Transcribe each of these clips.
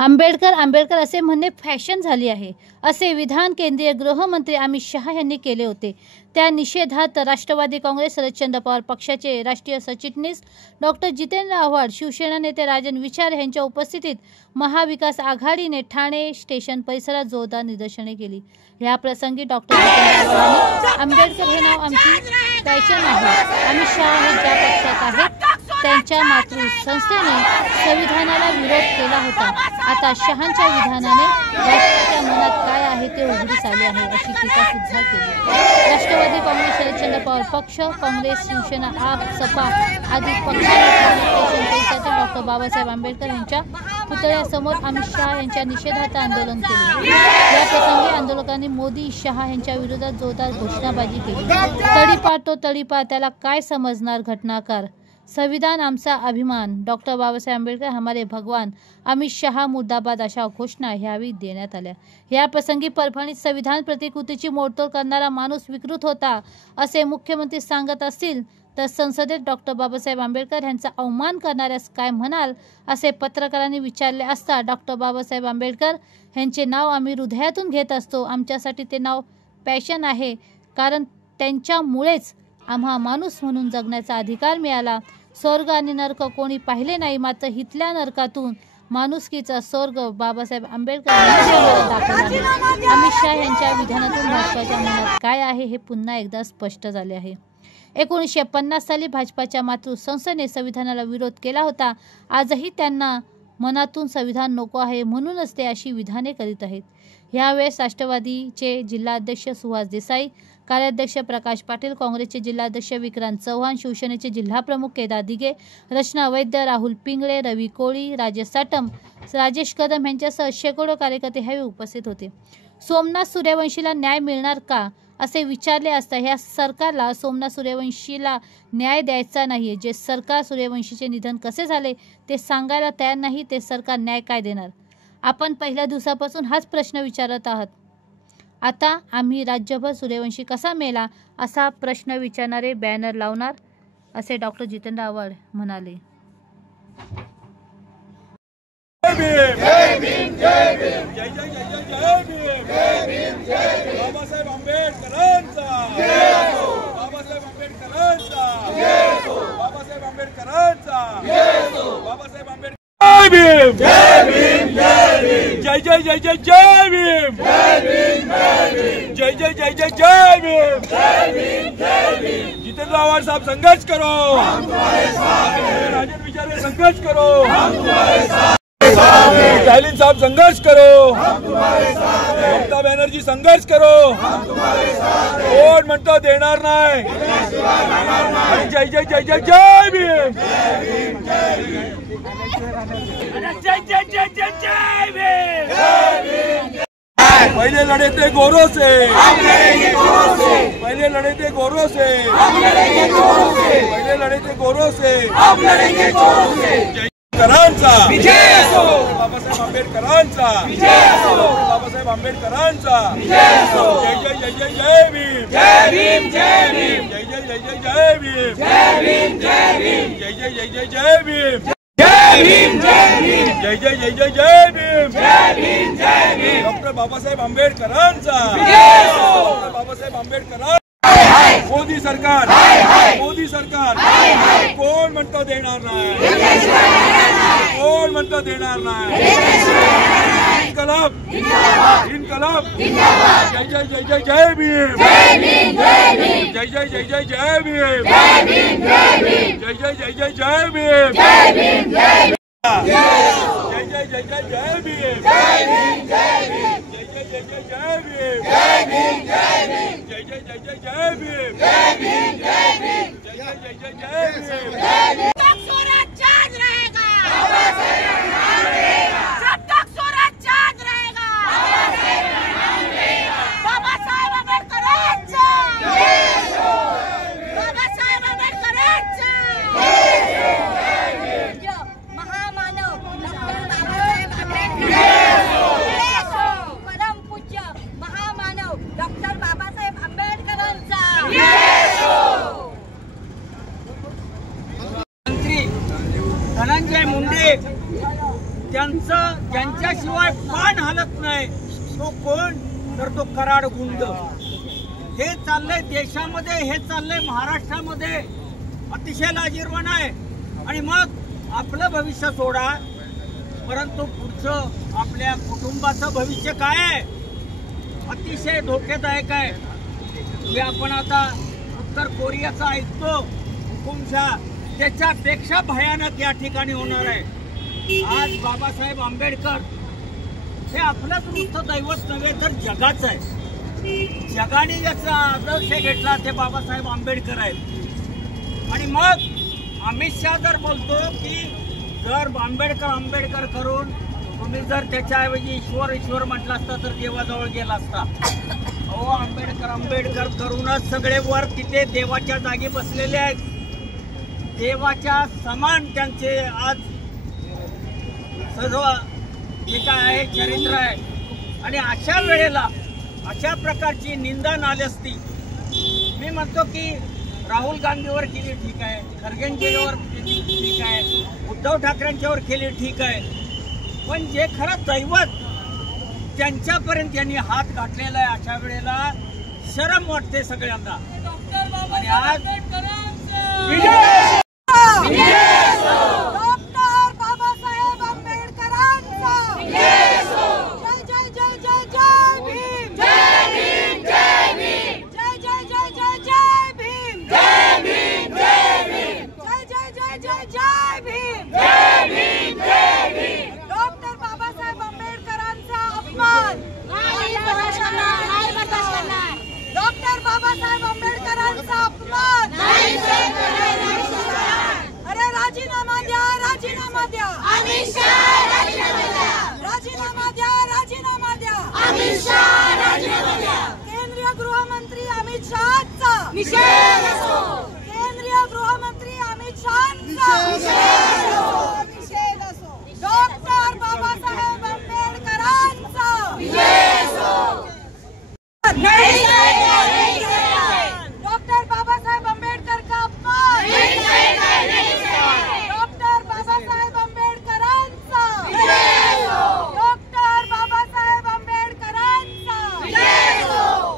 आंबेडकर असे म्हणणे फॅशन झाली आहे असे विधान केंद्रीय गृहमंत्री अमित शहा यांनी केले होते। त्या निषेधात राष्ट्रवादी काँग्रेस शरदचंद्र पवार पक्षाचे राष्ट्रीय सरचिटणीस डॉक्टर जितेंद्र आव्हाड, शिवसेना नेते राजन विचारे यांच्या उपस्थितीत महाविकास आघाडीने ठाणे स्टेशन परिसरात जोरदार निदर्शने केली। या प्रसंगी डॉक्टर जितेंद्र आव्हाड, आंबेडकर हे नाव आमची पॅशन आहे। अमित शहा हे ज्या पक्षात आहेत त्यांच्या मातृसंस्थेने संविधानाला विरोध केला होता। आता शहांच्या विधानाने राष्ट्राच्या मनात काय आहे ते उघडीस आले आहे अशी टीका सुद्धा केली। राष्ट्रवादी काँग्रेस शरदचंद्र पवार पक्ष, काँग्रेस, शिवसेना, आप, सपा आदी पक्षांनी डॉक्टर बाबासाहेब आंबेडकर यांच्या पुतळ्यासमोर अमित शहा यांच्या निषेधार्थ आंदोलन केले। या प्रसंगी आंदोलकांनी मोदी, शहा यांच्या विरोधात जोरदार घोषणाबाजी केली। तडीपार तो तडीपार, त्याला काय समजणार घटनाकार, संविधान आमचा अभिमान, डॉक्टर बाबासाहेब आंबेडकर हमारे भगवान, अमित शहा मुर्दाबाद अशा घोषणा यावेळी देण्यात आल्या। या प्रसंगी परभणीत संविधान प्रतिकृतीची मोडतोड करणारा माणूस विकृत होता असे मुख्यमंत्री सांगत असतील तर संसदेत डॉक्टर बाबासाहेब आंबेडकर यांचा अवमान करणाऱ्यास काय म्हणाल असे पत्रकारांनी विचारले असता डॉक्टर बाबासाहेब आंबेडकर यांचे नाव आम्ही हृदयातून घेत असतो। आमच्यासाठी ते नाव पॅशन आहे, कारण त्यांच्यामुळेच आम्हा माणूस म्हणून जगण्याचा अधिकार मिळाला। स्वर्ग आणि नरक कोणी पाहिले नाही, मात्र हितल्या नरकातून माणुसकीचा स्वर्ग बाबासाहेब आंबेडकर यांनी दाखवला आहे। अमित शहा यांच्या विधानातून भाजपाच्या मनात काय आहे हे पुन्हा एकदा स्पष्ट झाले आहे। 1950 साली भाजपाच्या मातृसंस्थेने संविधानाला विरोध केला होता। आजही त्यांना मनातून संविधान नको आहे, म्हणूनच ते अशी विधाने करीत आहेत। यावेळेस राष्ट्रवादीचे जिल्हाध्यक्ष सुहास देसाई, कार्याध्यक्ष प्रकाश पाटील, काँग्रेसचे जिल्हाध्यक्ष विक्रांत चव्हाण, शिवसेनेचे जिल्हाप्रमुख केदार दिघे, रचना वैद्य, राहुल पिंगळे, रवी कोळी, राजेश साटम, राजेश कदम यांच्यासह शेकडो कार्यकर्ते यावेळी उपस्थित होते। सोमनाथ सूर्यवंशीला न्याय मिळणार का असे विचारले असता ह्या सरकारला सोमनाथ सूर्यवंशीला न्याय द्यायचा नाहीये। जे सरकार सूर्यवंशीचे निधन कसे झाले ते सांगायला तयार नाही, ते सरकार न्याय काय देणार? आपण पहिल्या दिवसापासून हाच प्रश्न विचारत आहात। आता आम्ही राज्यभर सूर्यवंशी कसा मेला असा प्रश्न विचारणारे बॅनर लावणार असे डॉक्टर जितेंद्र आव्हाड म्हणाले। बाबासाहेब आंबेडकरांचा, बाबासाहेब आंबेडकरांचा, बाबासाहेब आंबेडकरांचा, बाबासाहेब आंबेडकर जय भीम, जय भीम, जय भीम, जय जय जय जय जय भीम, जय भीम, जय जय जय जय जय भीम, जय भीम, जय भीम। जितेंद्र आव्हाड साहब संघर्ष करो, हम तुम्हारे साथ हैं। राजन विचारे संघर्ष करो, हम तुम्हारे साथ हैं। जालिन साहब संघर्ष करो, हम तुम्हारे साथ हैं। ममता बनर्जी संघर्ष करो, हम तुम्हारे साथ हैं। कोण म्हणतो देणार नाही, जय जय जय जय जय भीम, जय भीम, जय भीम, जय जय जय जय जय भीम, जय भीम। पहले लड़े थे गोरों से, हम लड़ेंगे गोरों से, पहले लड़े थे गोरों से, हम लड़ेंगे गोरों से, पहले लड़े थे गोरों से, हम लड़ेंगे गोरों से। करांचा विजय असो, बाबासाहेब आंबेडकरांचा विजय असो, बाबासाहेब आंबेडकरांचा विजय असो। जय जय जय जय जय भीम, जय भीम, जय भीम, जय जय जय जय जय भीम, जय भीम, जय भीम, जय जय जय जय जय भीम, जय भीम, जय भीम, जय जय जय जय जय भीम, जय भीम, जय भीम। डॉक्टर बाबासाहेब आंबेडकरांचा विजय असो, डॉक्टर बाबासाहेब आंबेडकर। मोदी सरकार, मोदी सरकार, कोण म्हणतो देणार नाही, कोण म्हणतो देणार नाही। इन्कलाब, इन्कलाब, जय जय जय जय जय भीम, जय भीम, जय भीम, जय जय जय जय जय भीम, जय भीम, जय भीम, जय जय जय जय जय भीम, जय भीम, जय भीम, जय जय जय जय जय भीम, जय भीम, जय भीम, जय जय जय जय जय भीम, जय भीम, जय भीम, जय जय जय जय जय भीम, जय भीम, जय भीम, जय जय जय जय जय भीम, जय भीम। जब तक सूरज चांद रहेगा, बाबासाहेब नाम रहेगा। जब तक सूरज चांद रहेगा, बाबासाहेब नाम रहेगा। बाबासाहेब आंबेडकरांचा जय हो, बाबासाहेब आंबेडकरांचा जय हो। महामानव डॉक्टर बाबासाहेब आंबेडकर जय हो, परम पूज्य महामानव डॉक्टर बाबासाहेब आंबेडकरांचा जय हो। मंत्री धनंजय मुंडे त्यांचं ज्यांच्याशिवाय पान हलत नाही तो कोण, तर तो कराड गुंड. हे चाललंय देशामध्ये, हे चाललंय महाराष्ट्रामध्ये, अतिशय लाजिरवाणं आहे. आणि मग आपलं भविष्य सोडा, परंतु पुढचं आपल्या कुटुंबाचं भविष्य काय आहे, अतिशय धोकेदायक आहे. जे आपण आता उत्तर कोरियाचा ऐकतो हुकुमशाह, त्याच्यापेक्षा भयानक या ठिकाणी होणार आहे. आज बाबासाहेब आंबेडकर हे आपलंच नुसतं दैवत नव्हे तर जगाचं आहे. जगाने याचा आदर्श घेतला ते बाबासाहेब आंबेडकर आहेत. आणि मग अमित शहा जर बोलतो की जर आंबेडकर करून तुम्ही जर त्याच्याऐवजी ईश्वर म्हटलं असता तर देवाजवळ गेला असता. अहो, आंबेडकर करूनच सगळे वर तिथे देवाच्या जागी बसलेले आहेत. देवाच्या समान त्यांचे आज सर्व जे काय आहे चरित्र आहे. आणि अशा वेळेला अशा प्रकारची निंदा नाली असती. मी म्हणतो की राहुल गांधीवर केली ठीक आहे, खरगेंच्यावर केली ठीक आहे, उद्धव ठाकरेंच्यावर केली ठीक आहे, पण जे खरं दैवत त्यांच्यापर्यंत यांनी हात घातलेला आहे, अशा वेळेला शरम वाटते सगळ्यांना. आणि आज डॉक्टर बाबासाहेब आंबेडकरांचा अपमान. अरे राजीनामा द्या, राजीनामा द्या, अमित शहा राजीनामा द्या, राजीनामा द्या, राजीनामा द्या, अमित शहा राजीनामा द्या. केंद्रीय गृहमंत्री अमित शहाचा निषेध असो. केंद्रीय गृहमंत्री अमित शहाचा निषेध असो. डॉक्टर बाबासाहेब आंबेडकरांचा विजय असो. डॉक्टर बाबासाहेब आंबेडकर का अपमान. डॉक्टर बाबासाहेब आंबेडकरांचा डॉक्टर बाबासाहेब आंबेडकरांचा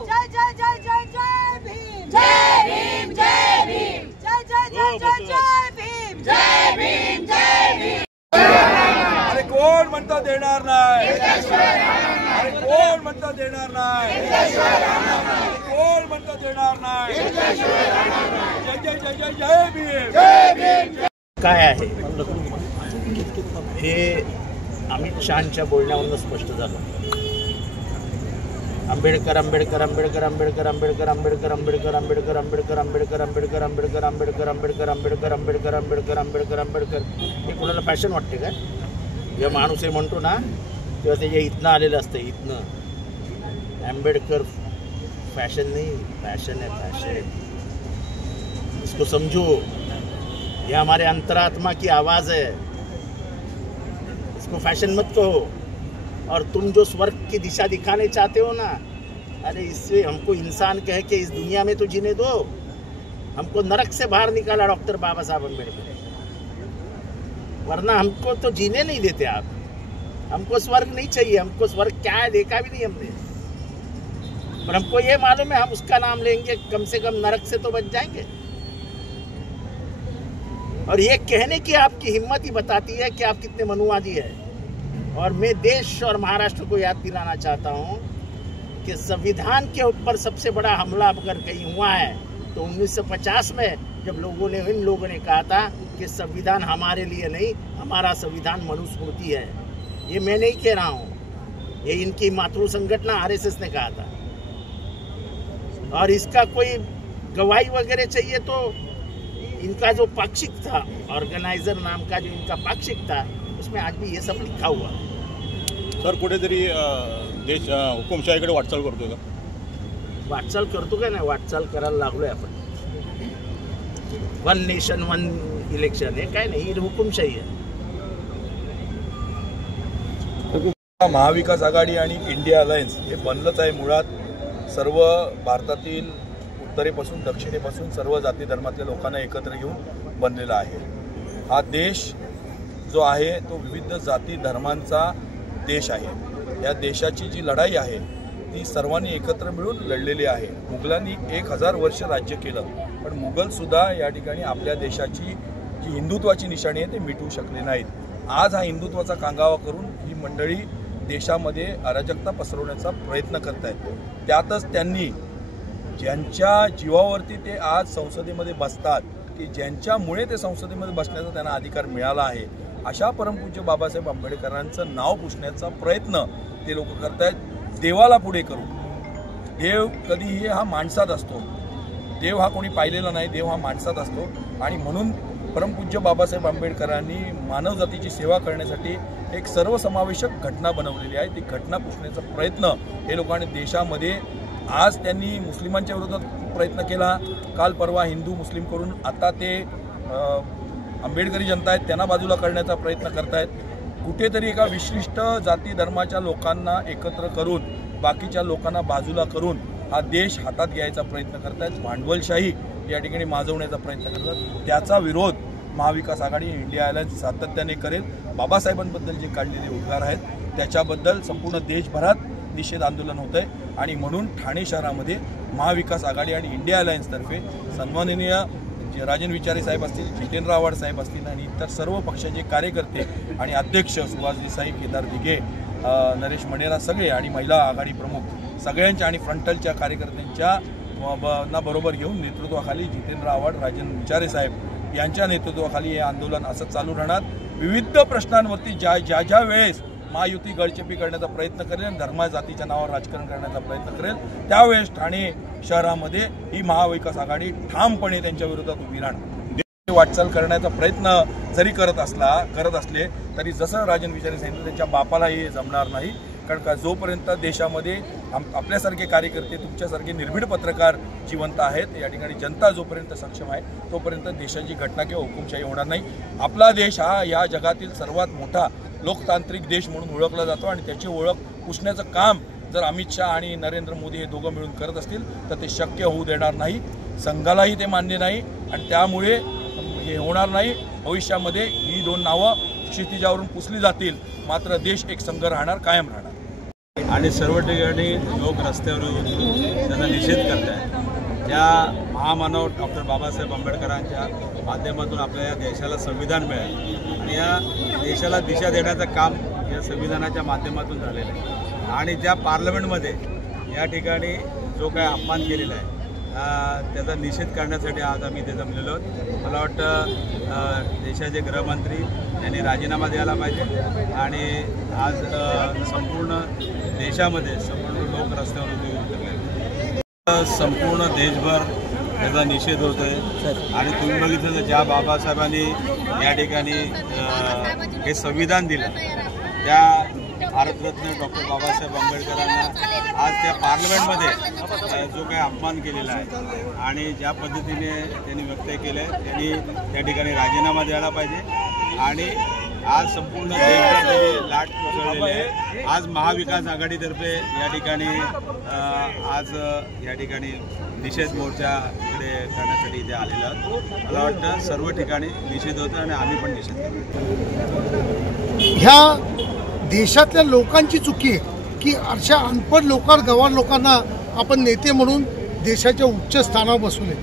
जय जय जय जय जय भीम. जय भीम, जय भीम, जय जय जय जय जय भीम. जय भीम, जय भीम. अरे कोण म्हणतं देणार नाही, अरे कोण म्हणतं देणार नाही, कोण म्हणतं देणार नाही. जय जय जय जय जय भीम, जय भीम. काय आहे हे अमित शहांच्या बोलण्यावरून स्पष्ट झालं. आंबेडकर आंबेडकर आंबेडकर आंबेडकर आंबेडकर आंबेडकर आंबेडकर आंबेडकर आंबेडकर आंबेडकर आंबेडकर आंबेडकर आंबेडकर आंबेडकर आंबेडकर आंबेडकर आंबेडकर आंबेडकर आंबेडकर हे कोणाला फॅशन वाटते काय? जेव्हा माणूस हे म्हणतो ना तेव्हा ते इथनं आलेलं असतं. इथनं आंबेडकर फैशन नहीं, फैशन है, फैशन. इसको समझो, ये हमारे अंतरात्मा की आवाज़ है. इसको फैशन मत कहो. और तुम जो स्वर्ग की दिशा दिखाने चाहते हो ना, अरे इससे हमको इंसान कह के इस दुनिया में तो जीने दो. हमको नरक से बाहर निकाला डॉक्टर बाबा साहब अम्बेडकर, वरना हमको तो जीने नहीं देते आप. हमको स्वर्ग नहीं चाहिए. हमको स्वर्ग क्या है देखा भी नहीं हमने, पर हमको ये मालूम है हम उसका नाम लेंगे कम से कम नरक से तो बच जाएंगे. और ये कहने की आपकी हिम्मत ही बताती है कि आप कितने मनुवादी है. और मैं देश और महाराष्ट्र को याद दिलाना चाहता हूँ कि संविधान के ऊपर सबसे बड़ा हमला अगर कहीं हुआ है तो 1950 में जब इन लोगों ने कहा था कि संविधान हमारे लिए नहीं, हमारा संविधान मनुस्मृति है. ये मैं नहीं कह रहा हूँ, ये इनकी मातृ संगठन आरएसएस ने कहा था. और इसका कोई गवाही वगैरह चाहिए तो इनका जो पाक्षिक था, ऑर्गेनाइजर नाम का जो इनका पाक्षिक था, उसमें आज भी ये सब लिखा हुआ. सर कुठेतरी देश हुकुमशाहीकडे वाटचाल करतोय का? वाटचाल करतो का नाही, वाटचाल करायला लागलोय आपण. वन नेशन वन इलेक्शन हे काय नाही, ही हुकुमशाही आहे. महाविकास आघाडी आणि इंडिया अलायन्स हे बनलंच आहे. मुळात सर्व भारतातील उत्तरेपासून दक्षिणेपासून सर्व जाती धर्मातल्या लोकांना एकत्र घेऊन बनलेला आहे. हा देश जो आहे तो विविध जाती धर्मांचा देश आहे। या देशाची जी लढाई आहे ती सर्वांनी एकत्र मिळून लढलेली आहे। मुघलांनी 1000 वर्ष राज्य केलं, पण मुघलसुद्धा या ठिकाणी आपल्या देशाची जी हिंदुत्वाची निशाणी आहे ते मिटवू शकले नाहीत। आज हा हिंदुत्वाचा कांगावा करून ही मंडळी देशामध्ये अराजकता पसरवण्याचा प्रयत्न करत आहेत। त्यातच त्यांनी ज्यांच्या जीवावरती ते आज संसदेमध्ये बसतात, की ज्यांच्यामुळे ते संसदेमध्ये बसण्याचा त्यांना अधिकार मिळाला आहे, अशा परमपूज्य बाबासाहेब आंबेडकरांचं नाव पुसण्याचा प्रयत्न ते लोक करत आहेत देवाला पुढे करून। देव कधीही हा माणसात असतो, देव हा कोणी पाहिलेला नाही, देव हा माणसात असतो। आणि म्हणून परमपूज्य बाबासाहेब आंबेडकरांनी मानवजातीची सेवा करण्यासाठी एक सर्वसमावेशक घटना बनवलेली आहे। ती घटना पुसण्याचा प्रयत्न हे लोकांनी देशामध्ये, आज त्यांनी मुस्लिमांच्या विरोधात प्रयत्न केला, काल परवा हिंदू मुस्लिम करून आता ते आंबेडकरी जनता आहेत त्यांना बाजूला करण्याचा प्रयत्न करतायत। कुठेतरी एका विशिष्ट जाती धर्माच्या लोकांना एकत्र करून बाकीच्या लोकांना बाजूला करून हा देश हातात घ्यायचा प्रयत्न करतायत, भांडवलशाही या ठिकाणी माजवण्याचा प्रयत्न करतात। त्याचा विरोध महाविकास आघाडी इंडिया अलायन्स सातत्याने करेल। बाबासाहेबांबद्दल जे काढलेले उद्गार आहेत त्याच्याबद्दल संपूर्ण देशभरात निषेध आंदोलन होत आहे आणि म्हणून ठाणे शहरामध्ये महाविकास आघाडी आणि इंडिया अलायन्सतर्फे सन्माननीय राजन विचारे साहेब असतील, जितेंद्र आव्हाड साहेब असतील आणि इतर सर्व पक्षाचे कार्यकर्ते आणि अध्यक्ष सुभाष देसाई, केदार दिघे, नरेश मणेरा सगळे आणि महिला आघाडी प्रमुख सगळ्यांच्या आणि फ्रंटलच्या कार्यकर्त्यांच्या ना बरोबर घेऊन नेतृत्वाखाली जितेंद्र आव्हाड, राजन विचारे साहेब यांच्या नेतृत्वाखाली हे आंदोलन असं चालू राहणार। विविध प्रश्नांवरती ज्या वेळेस महायुती गळचेपी करण्याचा प्रयत्न करेल आणि धर्मा जातीच्या नावावर राजकारण करण्याचा प्रयत्न करेल त्यावेळेस ठाणे शहरामध्ये ही महाविकास आघाडी ठामपणे त्यांच्या विरोधात उभी राहणार। वाटचाल करण्याचा प्रयत्न जरी करत असले तरी जसं राजन विचारे सांगितलं त्यांच्या बापालाही जमणार नाही, कारण का जोपर्यंत देशामध्ये आपल्यासारखे कार्यकर्ते, तुमच्यासारखे निर्भीड पत्रकार जिवंत आहेत, या ठिकाणी जनता जोपर्यंत सक्षम आहे तोपर्यंत देशाची घटना किंवा हुकुमशाही होणार नाही। आपला देश हा या जगातील सर्वात मोठा लोकतांत्रिक देश म्हणून ओळखला जातो आणि त्याची ओळख पुसण्याचं काम जर अमित शाह आणि नरेंद्र मोदी हे दोघं मिळून करत असतील तर ते शक्य होऊ देणार नाही। संघालाही ते मान्य नाही आणि त्यामुळे हे होणार नाही। भविष्यामध्ये ही दोन नावं क्षितिजावरून पुसली जातील, मात्र देश एक संघ राहणार, कायम राहणार। आणि सर्व ठिकाणी लोक रस्त्यावर उतरून त्याचा निषेध करत आहेत। ज्या महामानव डॉक्टर बाबासाहेब आंबेडकरांच्या माध्यमातून आपल्या या देशाला संविधान मिळालं आणि या देशाला दिशा देण्याचं काम या संविधानाच्या माध्यमातून झालेलं आहे। आणि ज्या पार्लमेंटमध्ये या ठिकाणी जो काय अपमान केलेला आहे त्याचा निषेध करण्यासाठी आज आम्ही इथे जमलेलो आहोत। मला वाटतं देशाचे गृहमंत्री यांनी राजीनामा द्यायला पाहिजे आणि आज संपूर्ण देशामध्ये संपूर्ण लोक रस्त्यावर उतरले, संपूर्ण देशभर त्याचा निषेध होतो आहे। आणि तुम्ही बघितलं तर ज्या बाबासाहेबांनी या ठिकाणी हे संविधान दिलं त्या भारतरत्न डॉक्टर बाबासाहेब आंबेडकरांना आज त्या पार्लमेंटमध्ये जो काही अपमान केलेला आहे आणि ज्या पद्धतीने त्यांनी व्यक्त केलं आहे त्यांनी त्या ठिकाणी राजीनामा द्यायला पाहिजे। आणि आज संपूर्ण देशभर लाट कोसळलेली आहे। आज महाविकास आघाडीतर्फे या ठिकाणी आज या ठिकाणी निषेध मोर्चा इकडे करण्यासाठी इथे आलेला आहोत। मला वाटतं सर्व ठिकाणी निषेध होतं आणि आम्ही पण निषेध करतो। ह्या देशातल्या लोकांची चुकी आहे की अशा अनपढ लोकांना, गवार लोकांना आपण नेते म्हणून देशाच्या उच्च स्थानावर बसवले।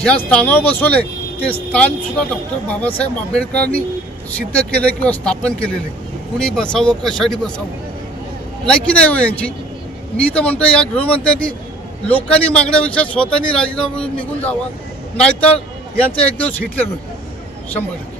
ज्या स्थानावर बसवले ते स्थानसुद्धा डॉक्टर बाबासाहेब आंबेडकरांनी सिद्ध केलं किंवा स्थापन केलेले। कुणी बसावं, कशासाठी बसावं, लायकी नाही हो यांची। मी तर म्हणतो या गृहमंत्र्यांनी लोकांनी मागण्यापेक्षा स्वतःनी राजीनामा निघून जावा, नाहीतर यांचा एक दिवस हिटलर होईल 100%।